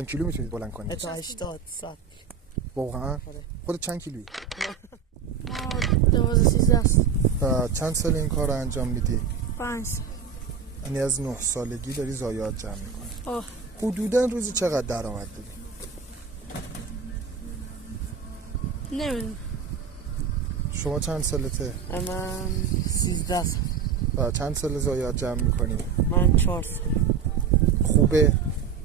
چند کیلو میتونید بلند کنید؟ تا 80 100. واقعا؟ خودت چند کیلویی؟ 12-13 است. و چند سال این کار رو انجام میدی؟ 5. یعنی از 9 سالگی داری ضایعات جمع میکنی. آه. حدودا روزی چقدر درآمد داری؟ نمیدونم. شما چند سالته؟ من 13 است. و چند سال ضایعات جمع میکنی؟ من 4 سال. خوبه؟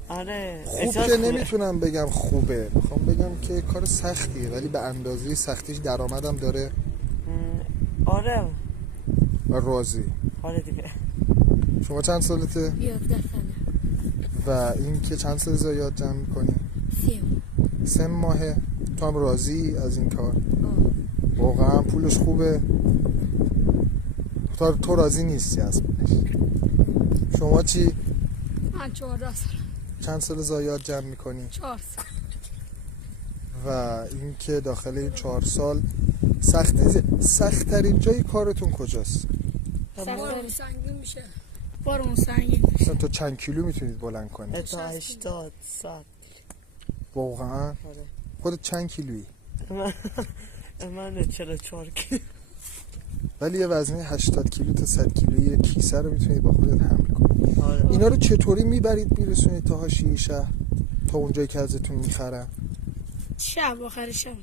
آره خوب که نمیتونم بگم خوبه، میخوام بگم که کار سختیه ولی به اندازه سختیش درآمدم داره. آره و راضی. آره دیگه. شما چند سالته؟ 11 ساله. و این که چند سال ضایعات جمع میکنی؟ 3 ماهه. تو هم راضی از این کار؟ آه. واقعا پولش خوبه؟ تو راضی نیستی از پولش. شما چی؟ من 14 ساله. چند سال ضایعات جمع میکنی؟ 4 سال. و این که داخل این 4 سال سخت‌ترین جای کارتون کجاست؟ بارمون سنگین میشه. بارمون سنگین میشه. مثلا تو چند کیلو میتونید بلند کنی؟ تا 80 100. واقعا؟ آره. خودت چند کیلویی؟ من 44 کیلو. ولی یه وزنه 80 کیلو تا 100 کیلویی کیسه رو میتونید با خودت حمل کنی. آره. اینا رو چطوری میبرید میرسونید تا حاشیه شهر، تا اونجایی که ازتون میخرن؟ شب آخر شب